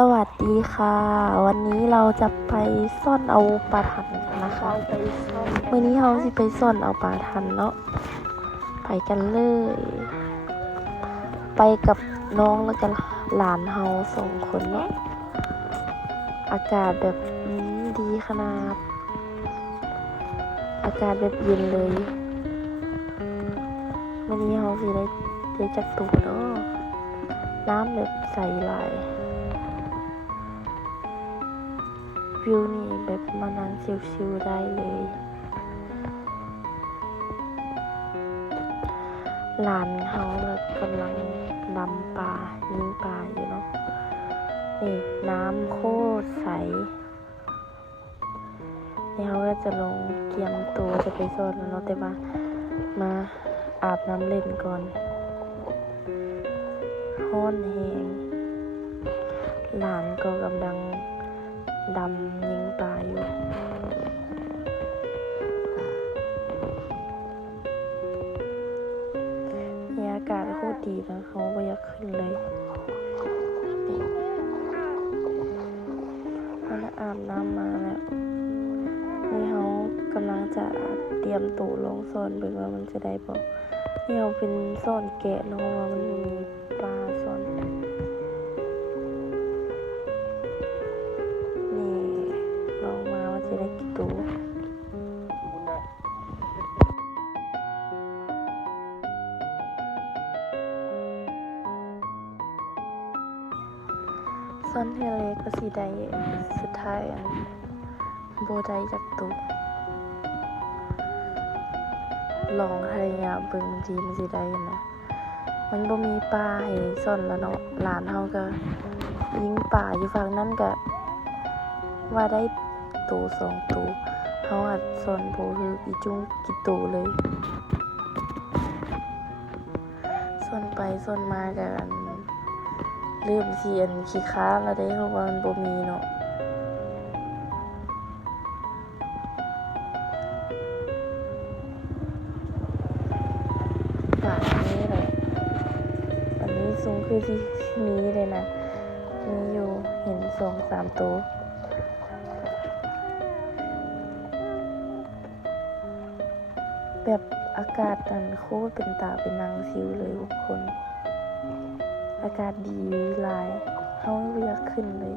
สวัสดีค่ะ วันนี้เราจะไปซ่อนเอาปลาทันกันนะคะมื้อนี้เราสิไปซ่อนเอาปลาทันเนาะไปกันเลย ไปกับน้องแล้วก็หลานเฮา2 คนเนาะอากาศแบบดีขนาดอากาศแบบเย็นเลยมื้อนี้เราสิได้จักตัวเนาะน้ำแบบใสหลายวิวนี่แบบมานั่งชิลๆได้เลยหลานเฮาแล้วกำลังดำปลายิงปลาอยู่เนาะนี่น้ำโคตรใสนี่เขาก็จะลงเกียมตัวจะไปซ่อนแล้วเนาะแต่ว่ามาอาบน้ำเล่นก่อนฮ้อนแหงหลานก็กำลังดำยิงปลาอยู่นี่อากาศโคตรดีนะเขาไม่อยากขึ้นเลยเขาอาบน้ำมาแล้วนี่เขากำลังจะเตรียมตู้ลงซ่อนเบิ่งว่ามันจะได้บอกนี่เขาเป็นซ่อนแกะเนาะว่ามันมีปลาซ่อนนี่ลองมาว่าจะได้กี่ตัวซ่อนเทเลก็สีได้สุดท้ายโบได้จากตัวลองพยายามเบิ่งมันสิได้นะมันบ่มีปลาให้ซ่อนแล้วเนาะหลานเฮาก็ยิงปลาอยู่ฝั่งนั้นก็ว่าได้ตัว2 ตัวเฮาอัดซ่อนบ่คืออีจุงกี่ตัวเลยซ่อนไปซ่อนมาก็ลืมสิขี้ค้านแล้วเด้เพราะว่ามันบ่มีเนาะป่านนี้แหละอันนี้สูงคือที่มีเลยนะมีอยู่เห็น2-3 ตัวแบบอากาศโคตรเป็นตาเป็นนางซิวเลยทุกคนอากาศดีหลายเฮาไม่อยากขึ้นเลย